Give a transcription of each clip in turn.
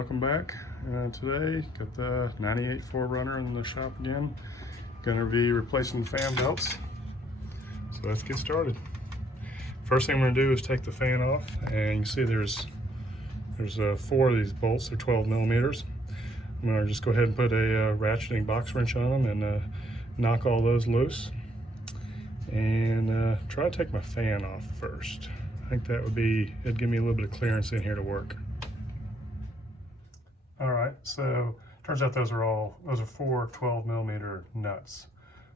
welcome back. Today, got the 98 4Runner in the shop again. Gonna be replacing the fan belts. So let's get started. First thing I'm gonna do is take the fan off, and you can see there's 4 of these bolts. They're 12 millimeters. I'm gonna just go ahead and put a ratcheting box wrench on them and knock all those loose. And try to take my fan off first. I think it'd give me a little bit of clearance in here to work. All right, so turns out those are 4 12 millimeter nuts.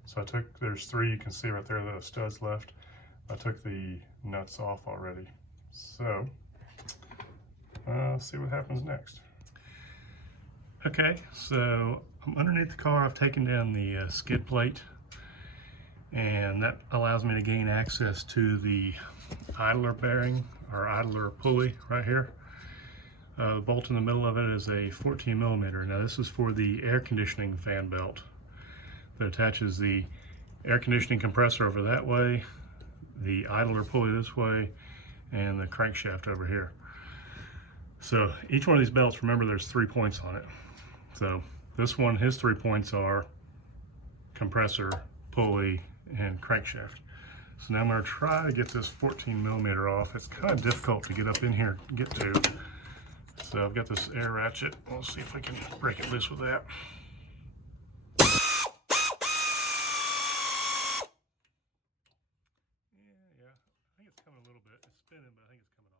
So there's 3 you can see right there, the studs left. I took the nuts off already. So let's see what happens next. Okay, so I'm underneath the car. I've taken down the skid plate, and that allows me to gain access to the idler bearing or idler pulley right here. The bolt in the middle of it is a 14 millimeter. Now this is for the air conditioning fan belt that attaches the air conditioning compressor over that way, the idler pulley this way, and the crankshaft over here. So each one of these belts, remember, there's 3 points on it. So this one, his 3 points are compressor, pulley, and crankshaft. So now I'm going to try to get this 14 millimeter off. It's kind of difficult to get up in here to get to. So I've got this air ratchet. We'll see if I can break it loose with that. Yeah, I think it's coming a little bit. It's spinning, but I think it's coming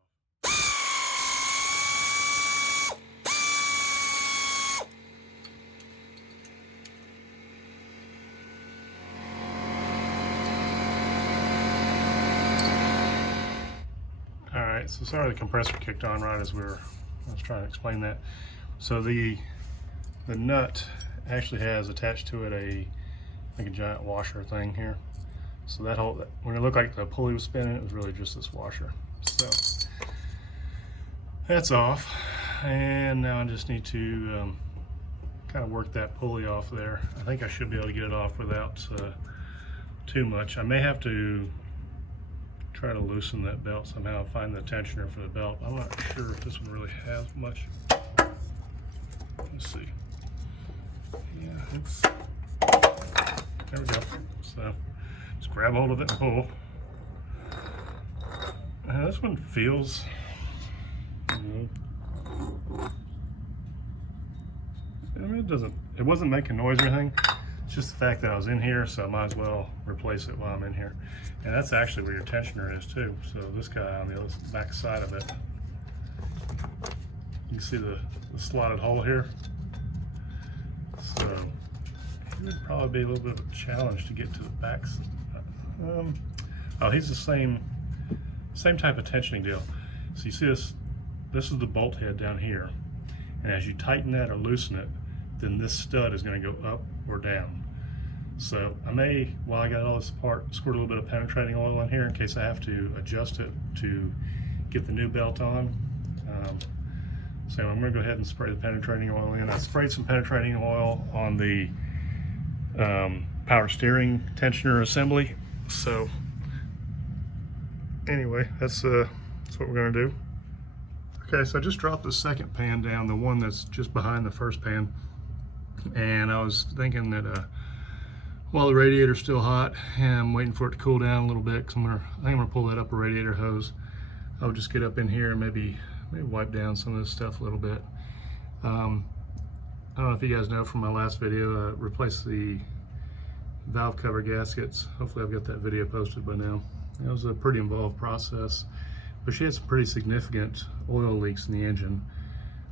off. All right, so sorry the compressor kicked on right as I was trying to explain that. So the nut actually has attached to it like a giant washer thing here. So when it looked like the pulley was spinning, it was really just this washer. So that's off, and now I just need to kind of work that pulley off there. I think I should be able to get it off without too much. I may have to try to loosen that belt somehow, find the tensioner for the belt. I'm not sure if this one really has much. Let's see. Yeah, there we go. So just grab hold of it and pull. This one feels, I mean, it wasn't making noise or anything. It's just the fact that I was in here, so I might as well replace it while I'm in here. And that's actually where your tensioner is too. So this guy on the other back side of it, you can see the slotted hole here. So it would probably be a little bit of a challenge to get to the back. Oh, he's the same type of tensioning deal. So you see this is the bolt head down here. And as you tighten that or loosen it, then this stud is going to go up or down. So I may, while I got all this apart, squirt a little bit of penetrating oil in here in case I have to adjust it to get the new belt on. So I'm going to go ahead and spray the penetrating oil in. I sprayed some penetrating oil on the power steering tensioner assembly. So anyway, that's what we're going to do. Okay, so I just dropped the second pan down, the one that's just behind the first pan. And I was thinking that while the radiator's still hot and I'm waiting for it to cool down a little bit, because I think I'm gonna pull that upper radiator hose. I'll just get up in here and maybe wipe down some of this stuff a little bit. I don't know if you guys know from my last video, I replaced the valve cover gaskets. Hopefully I've got that video posted by now. It was a pretty involved process, but she had some pretty significant oil leaks in the engine.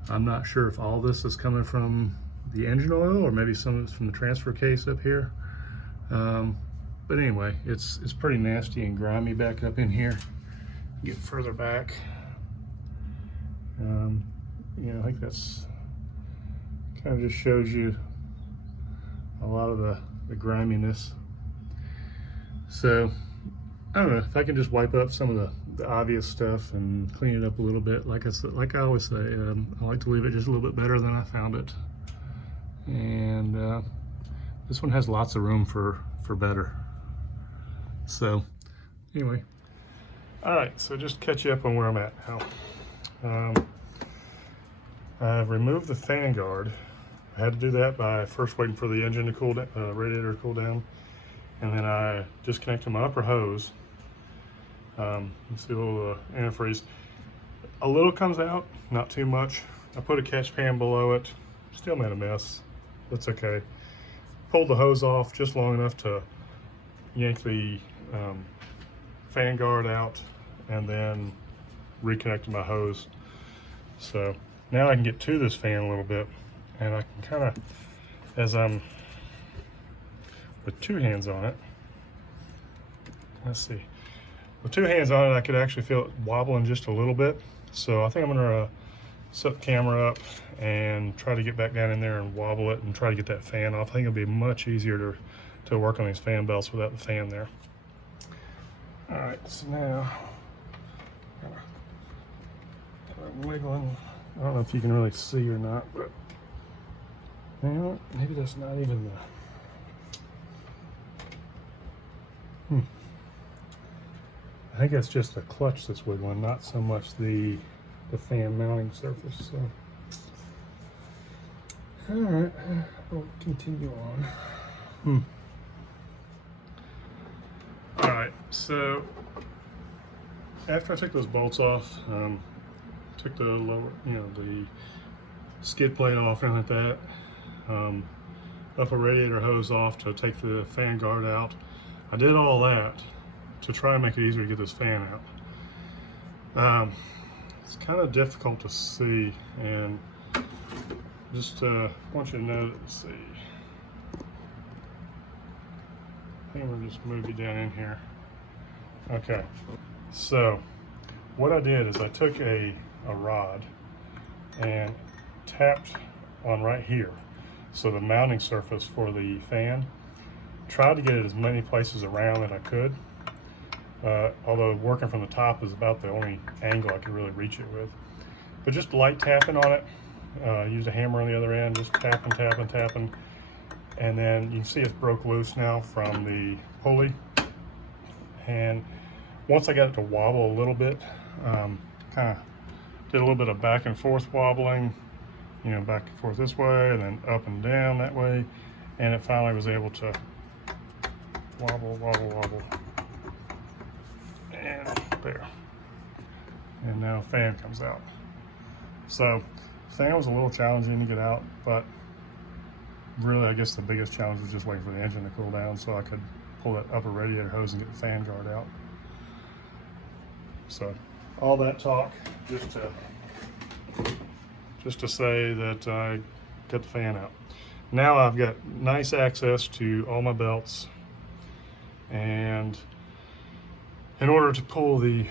I'm not sure if all this is coming from the engine oil or maybe some of it's from the transfer case up here. But anyway, it's pretty nasty and grimy back up in here. Get further back. I think that's kind of just shows you a lot of the griminess. So I don't know if I can just wipe up some of the obvious stuff and clean it up a little bit. Like I always say, I like to leave it just a little bit better than I found it. And this one has lots of room for better. So anyway, all right, so just catch you up on where I'm at now. I've removed the fan guard. I had to do that by first waiting for the engine to cool down, radiator to cool down, and then I disconnected my upper hose. You see a little antifreeze. A little comes out, not too much. I put a catch pan below it. Still made a mess. That's okay. Pulled the hose off just long enough to yank the fan guard out, and then reconnected my hose. So now I can get to this fan a little bit, and I can kind of, as I'm with two hands on it, let's see. With two hands on it, I could actually feel it wobbling just a little bit. So I think I'm gonna set the camera up and try to get back down in there and wobble it and try to get that fan off. I think it'll be much easier to work on these fan belts without the fan there. All right, so now I'm wiggling. I don't know if you can really see or not, but you know what? Maybe that's not even the. I think that's just a clutch that's wiggling, not so much the fan mounting surface. So, all right, I'll continue on. All right, so after I took those bolts off, took the lower, the skid plate off and like that, upper radiator hose off to take the fan guard out. I did all that to try and make it easier to get this fan out. It's kind of difficult to see, and just want you to know that, let's see. I think I'm gonna just move you down in here. Okay, so what I did is I took a rod and tapped on right here, so the mounting surface for the fan. Tried to get it as many places around that I could. Although working from the top is about the only angle I could really reach it with. But just light tapping on it, use a hammer on the other end, just tapping, tapping, tapping. And then you can see it's broke loose now from the pulley. And once I got it to wobble a little bit, kind of did a little bit of back and forth wobbling, back and forth this way and then up and down that way. And it finally was able to wobble, wobble, wobble. And there. And now fan comes out. So fan was a little challenging to get out, but really I guess the biggest challenge was just waiting for the engine to cool down so I could pull that upper radiator hose and get the fan guard out. So all that talk just to say that I got the fan out. Now I've got nice access to all my belts, and in order to pull the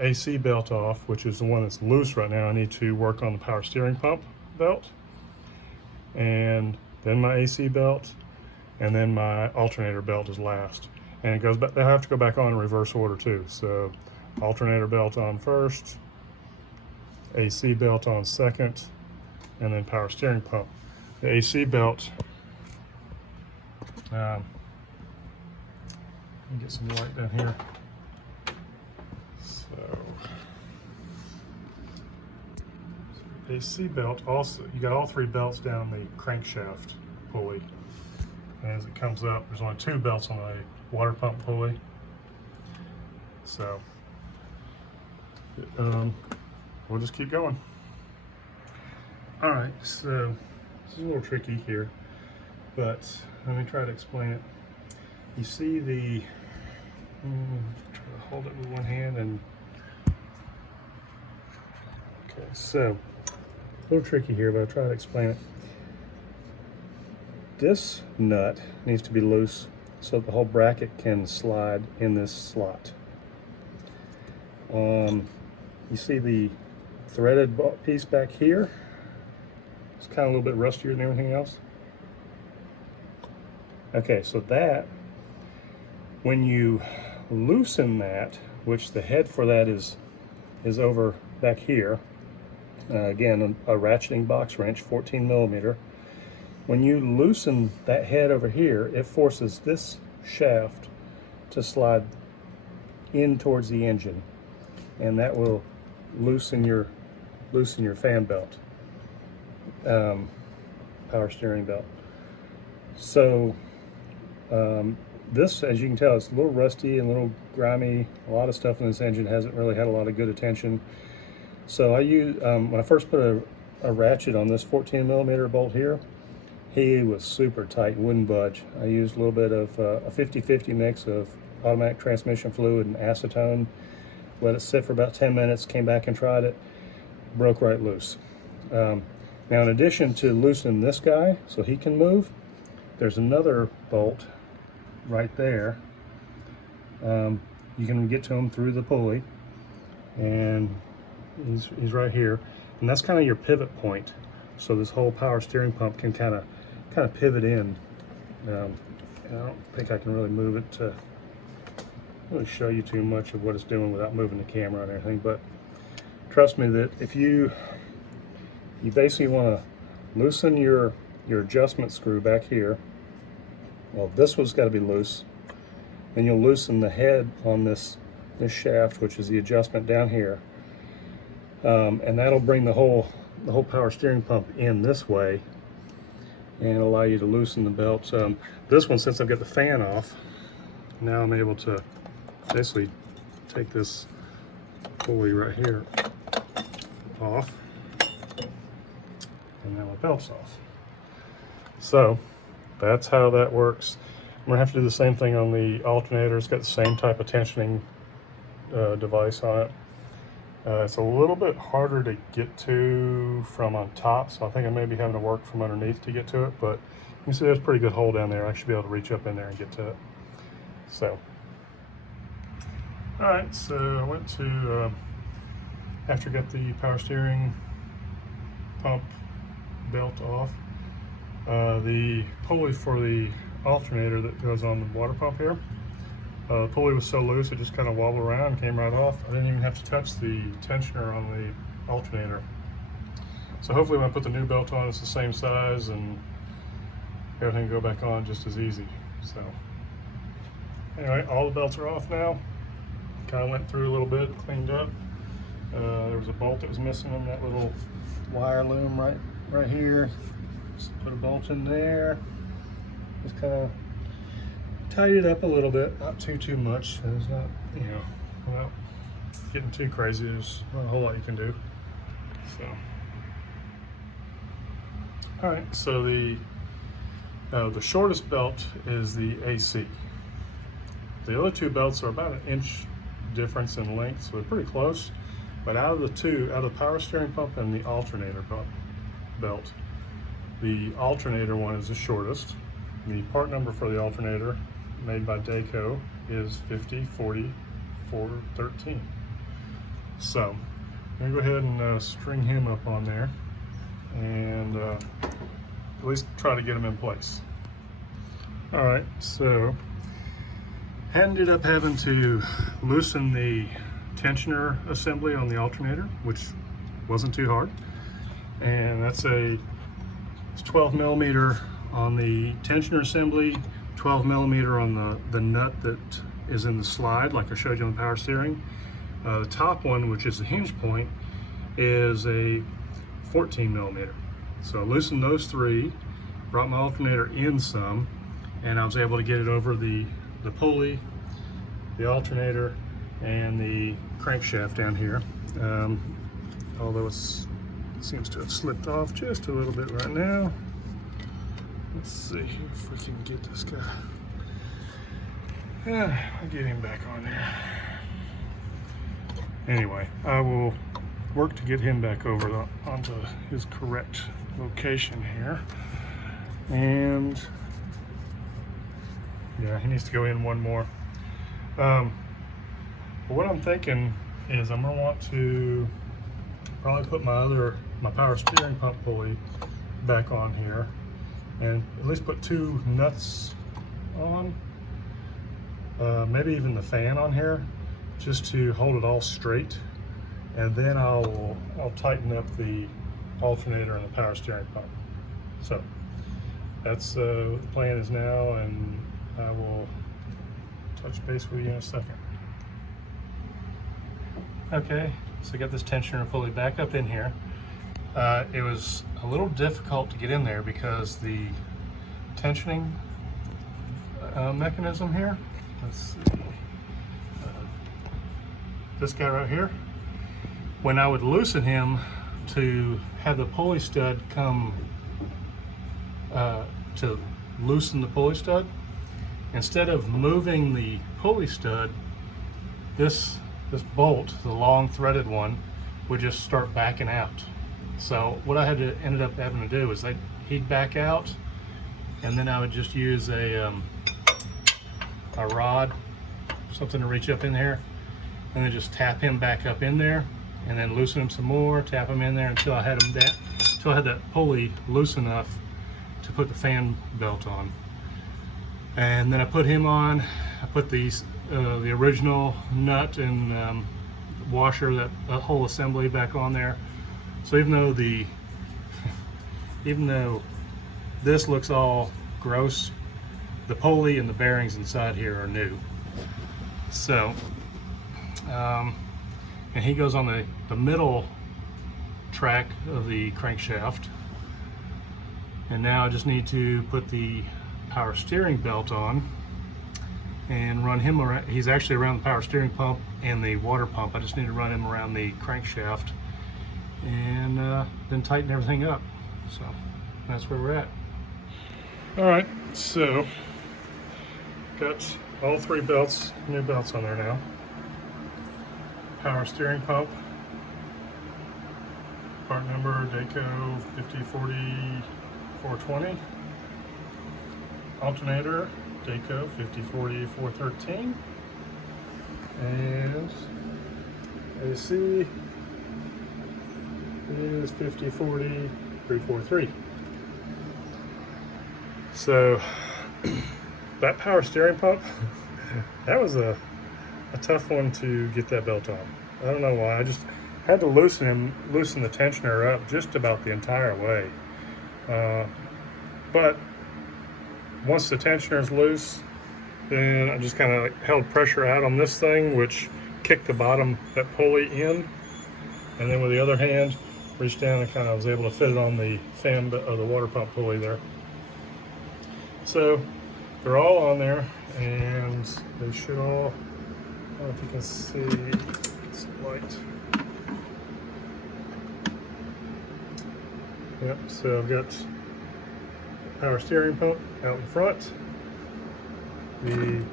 AC belt off, which is the one that's loose right now, I need to work on the power steering pump belt, and then my AC belt, and then my alternator belt is last. And it goes back, they have to go back on in reverse order too. So alternator belt on first, AC belt on second, and then power steering pump. The AC belt, let me get some light down here. So AC belt also, you got all three belts down the crankshaft pulley. And as it comes up, there's only two belts on the water pump pulley. So we'll just keep going. All right, so this is a little tricky here, but let me try to explain it. You see the, try to hold it with one hand and, okay, so a little tricky here, but I'll try to explain it. This nut needs to be loose so the whole bracket can slide in this slot. You see the threaded piece back here? It's kind of a little bit rustier than everything else. Okay, so that, when you loosen that, which the head for that is over back here, again, a ratcheting box wrench, 14 millimeter. When you loosen that head over here, it forces this shaft to slide in towards the engine, and that will loosen your loosen your fan belt, power steering belt. So this, as you can tell, it's a little rusty and a little grimy. A lot of stuff in this engine hasn't really had a lot of good attention. So I use, when I first put a ratchet on this 14mm bolt here, he was super tight and wouldn't budge. I used a little bit of a 50-50 mix of automatic transmission fluid and acetone. Let it sit for about 10 minutes, came back and tried it, broke right loose. Now, in addition to loosening this guy so he can move, there's another bolt right there. You can get to him through the pulley, and he's right here, and that's kind of your pivot point. So this whole power steering pump can kind of pivot in. I don't think I can really move it to really show you too much of what it's doing without moving the camera and everything, but trust me that if you basically want to loosen your adjustment screw back here. Well, this one's got to be loose. Then you'll loosen the head on this shaft, which is the adjustment down here, and that'll bring the whole power steering pump in this way and allow you to loosen the belt. This one, since I've got the fan off, now I'm able to basically take this pulley right here off, and now my belt's off. So that's how that works. I'm gonna have to do the same thing on the alternator. It's got the same type of tensioning device on it. It's a little bit harder to get to from on top, so I think I may be having to work from underneath to get to it, but you can see there's a pretty good hole down there. I should be able to reach up in there and get to it. So, all right, so I went to, after I got the power steering pump belt off, the pulley for the alternator that goes on the water pump here, the pulley was so loose it just kind of wobbled around and came right off. I didn't even have to touch the tensioner on the alternator. So hopefully when I put the new belt on, it's the same size and everything will go back on just as easy. So anyway, all the belts are off now. Kind of went through a little bit, cleaned up. There was a bolt that was missing in that little wire loom right here. Just put a bolt in there. Just kind of tied it up a little bit, not too much. There's not, without getting too crazy, there's not a whole lot you can do. So, all right. So the shortest belt is the AC. The other two belts are about an inch difference in length, so they're pretty close. But out of the power steering pump and the alternator belt, the alternator one is the shortest. The part number for the alternator, made by Dayco, is 5040-413. So I'm gonna go ahead and string him up on there, and at least try to get him in place. All right, so ended up having to loosen the tensioner assembly on the alternator, which wasn't too hard. And it's 12mm on the tensioner assembly, 12mm on the nut that is in the slide, like I showed you on the power steering. The top one, which is the hinge point, is a 14mm. So I loosened those three, brought my alternator in some, and I was able to get it over the pulley, the alternator, and the crankshaft down here. Although it seems to have slipped off just a little bit right now. Let's see if we can get this guy. I'll get him back on there. Anyway, I will work to get him back over onto his correct location here. And yeah, he needs to go in one more. But what I'm thinking is I'm gonna want to probably put my power steering pump pulley back on here, and at least put two nuts on, maybe even the fan on here, just to hold it all straight. And then I'll tighten up the alternator and the power steering pump. So that's what the plan is now, and I will touch base with you in a second. Okay, so I got this tensioner pulley back up in here. It was a little difficult to get in there because the tensioning mechanism here, let's see, this guy right here, when I would loosen him to have the pulley stud come to loosen the pulley stud, instead of moving the pulley stud, this bolt, the long threaded one, would just start backing out. So what I ended up having to do is he'd back out, and then I would just use a rod, something to reach up in there, and then just tap him back up in there, and then loosen him some more, tap him in there until I had that pulley loose enough to put the fan belt on. And then I put him on. I put the original nut and washer, that whole assembly back on there. So even though this looks all gross, the pulley and the bearings inside here are new. So, and he goes on the middle track of the crankshaft. And now I just need to put the power steering belt on and run him around. He's actually around the power steering pump and the water pump. I just need to run him around the crankshaft and then tighten everything up. So that's where we're at. All right, so got all three belts, new belts on there now. Power steering pump, part number Dayco 5040-420. Alternator Dayco 5040-413. And AC is 5040-343. So that power steering pump, that was a tough one to get that belt on. I don't know why. I just had to loosen the tensioner up just about the entire way. But once the tensioner is loose, then I just kind of held pressure out on this thing, which kicked the bottom, that pulley in, and then with the other hand, reached down and kind of was able to fit it on the fan of the water pump pulley there. So they're all on there, and they should all, I don't know if you can see, it's light. Yep, so I've got power steering pump out in front. The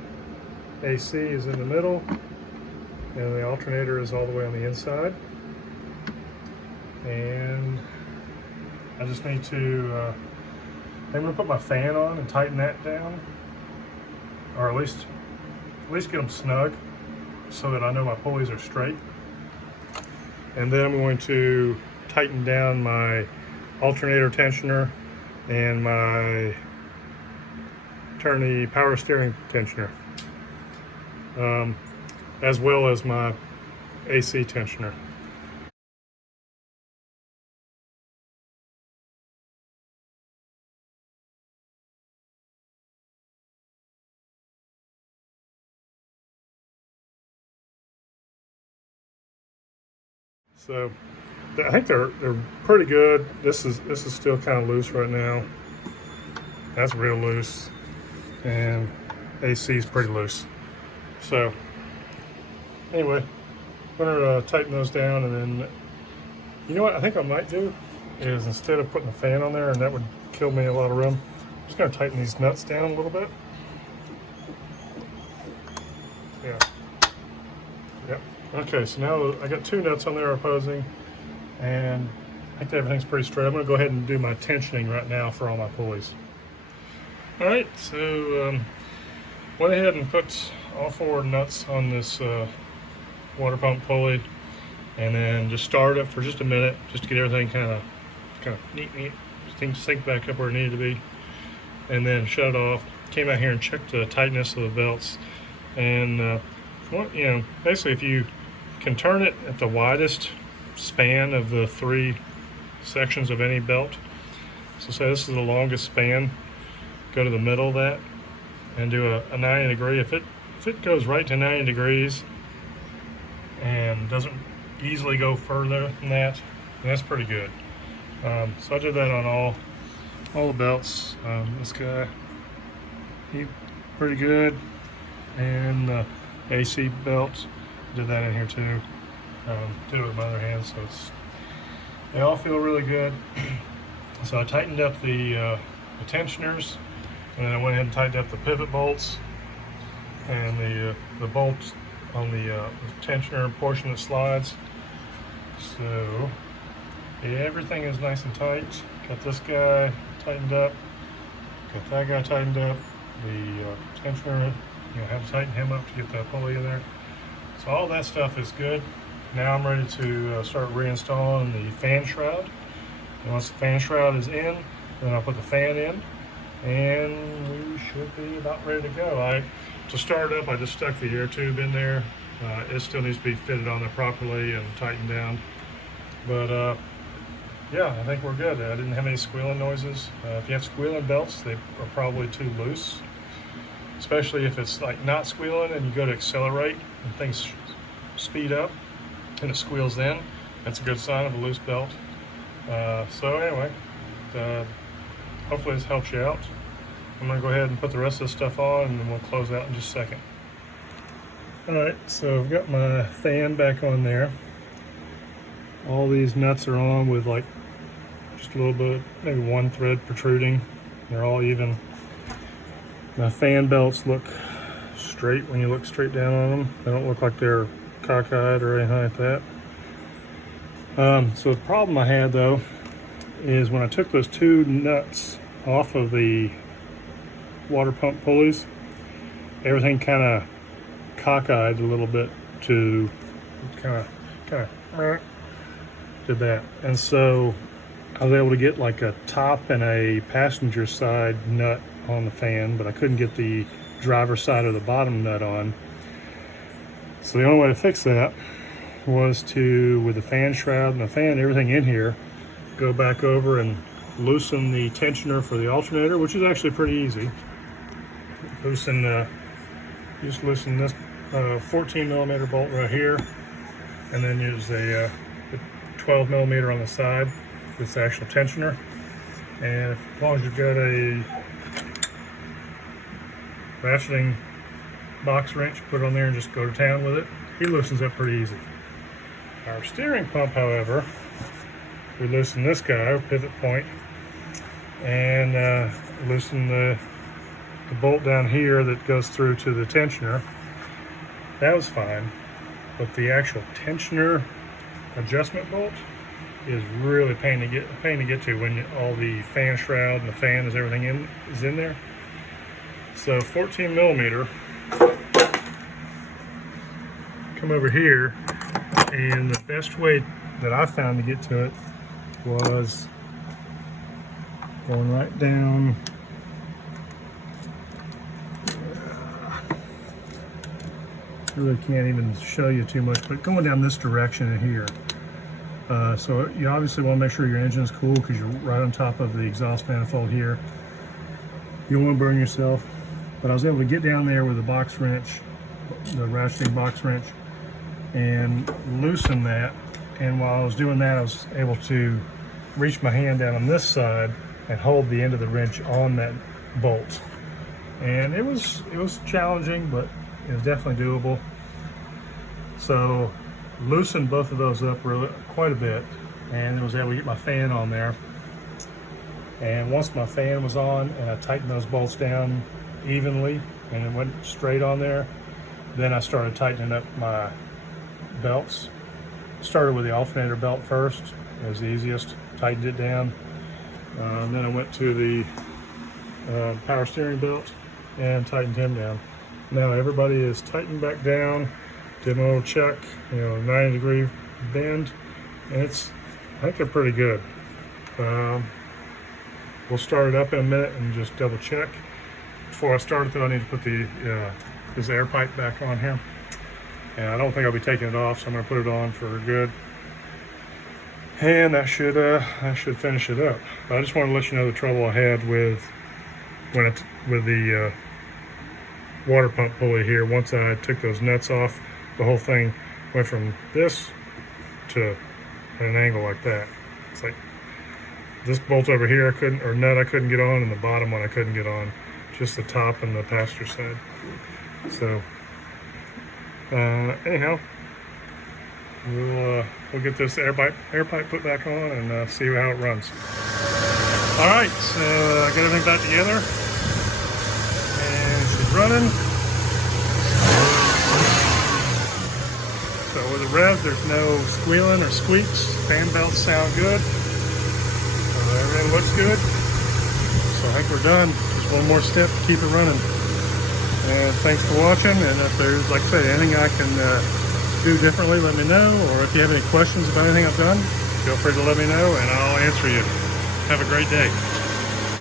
AC is in the middle, and the alternator is all the way on the inside. And I just need to, I'm going to put my fan on and tighten that down, or at least get them snug so that I know my pulleys are straight. And then I'm going to tighten down my alternator tensioner and turn the power steering tensioner, as well as my AC tensioner. So I think they're pretty good. This is still kind of loose right now. That's real loose, and AC is pretty loose. So anyway, I'm gonna tighten those down, and then you know what I think I might do is, instead of putting the fan on there, and that would kill me a lot of room, I'm just gonna tighten these nuts down a little bit. Yeah. Yep. Okay, so now I got two nuts on there opposing, and I think everything's pretty straight. I'm going to go ahead and do my tensioning right now for all my pulleys. All right, so went ahead and put all four nuts on this water pump pulley, and then just started it for just a minute, just to get everything kind of neat, things sync back up where it needed to be, and then shut it off. Came out here and checked the tightness of the belts, and basically if you can turn it at the widest span of the three sections of any belt, so say this is the longest span, go to the middle of that and do a 90 degree. If it goes right to 90 degrees, and doesn't easily go further than that. And that's pretty good. So I did that on all the belts. This guy, he pretty good, and the AC belts, did that in here too. Did it with my other hand, so they all feel really good. So I tightened up the tensioners, and then I went ahead and tightened up the pivot bolts and the bolts on the tensioner portion that slides. So yeah, everything is nice and tight. Got this guy tightened up. Got that guy tightened up. The tensioner, had to tighten him up to get that pulley in there. So all that stuff is good. Now I'm ready to start reinstalling the fan shroud. And once the fan shroud is in, then I'll put the fan in, and we should be about ready to go. To start up, I just stuck the air tube in there. It still needs to be fitted on there properly and tightened down. But yeah, I think we're good. I didn't have any squealing noises. If you have squealing belts, they are probably too loose. Especially if it's like not squealing and you go to accelerate and things speed up and it squeals then. That's a good sign of a loose belt. So anyway, hopefully this helps you out. I'm gonna go ahead and put the rest of this stuff on, and then we'll close out in just a second. All right, so I've got my fan back on there. All these nuts are on with like just a little bit, maybe one thread protruding. They're all even. My fan belts look straight when you look straight down on them. They don't look like they're cockeyed or anything like that. So the problem I had though is when I took those two nuts off of the water pump pulleys, everything kind of cockeyed a little bit to kind of did that. And so I was able to get like a top and a passenger side nut on the fan, but I couldn't get the driver side of the bottom nut on. So the only way to fix that was to, with the fan shroud and the fan, everything in here, go back over and loosen the tensioner for the alternator, which is actually pretty easy. Just loosen this 14 millimeter bolt right here, and then use a 12 millimeter on the side with the actual tensioner. And as long as you've got a ratcheting box wrench, put it on there and just go to town with it. He loosens up pretty easy. Our steering pump, however, we loosen this guy, pivot point, and loosen the bolt down here that goes through to the tensioner. That was fine, but the actual tensioner adjustment bolt is really a pain to get to when all the fan shroud and the fan is everything is in there. So 14 millimeter, come over here, and the best way that I found to get to it was going right down. I really can't even show you too much, but going down this direction in here. So you obviously want to make sure your engine is cool because you're right on top of the exhaust manifold here. You don't want to burn yourself. But I was able to get down there with the box wrench, the ratcheting box wrench, and loosen that. And while I was doing that, I was able to reach my hand down on this side and hold the end of the wrench on that bolt. And it was challenging, but it was definitely doable. So loosened both of those up quite a bit, and I was able to get my fan on there. And once my fan was on and I tightened those bolts down evenly and it went straight on there, then I started tightening up my belts. Started with the alternator belt first. It was the easiest. Tightened it down. Then I went to the power steering belt and tightened him down. Now everybody is tightened back down. Did my little check, 90-degree bend, and I think they're pretty good. We'll start it up in a minute and just double check. Before I start it though, I need to put this air pipe back on here. And I don't think I'll be taking it off, so I'm going to put it on for good. And that should finish it up. But I just wanted to let you know the trouble I had with the water pump pulley here. Once I took those nuts off, the whole thing went from this to at an angle like that. It's like this bolt over here I couldn't, or nut I couldn't get on, and the bottom one I couldn't get on, just the top and the passenger side. So anyhow, we'll get this air pipe put back on and see how it runs. All right, so I got everything back together, and she's running. So with the rev, there's no squealing or squeaks. Fan belts sound good. Everything looks good. So I think we're done. Just one more step to keep it running. And thanks for watching. And if there's, like I say, anything I can do differently, let me know. Or if you have any questions about anything I've done, feel free to let me know and I'll answer you. Have a great day.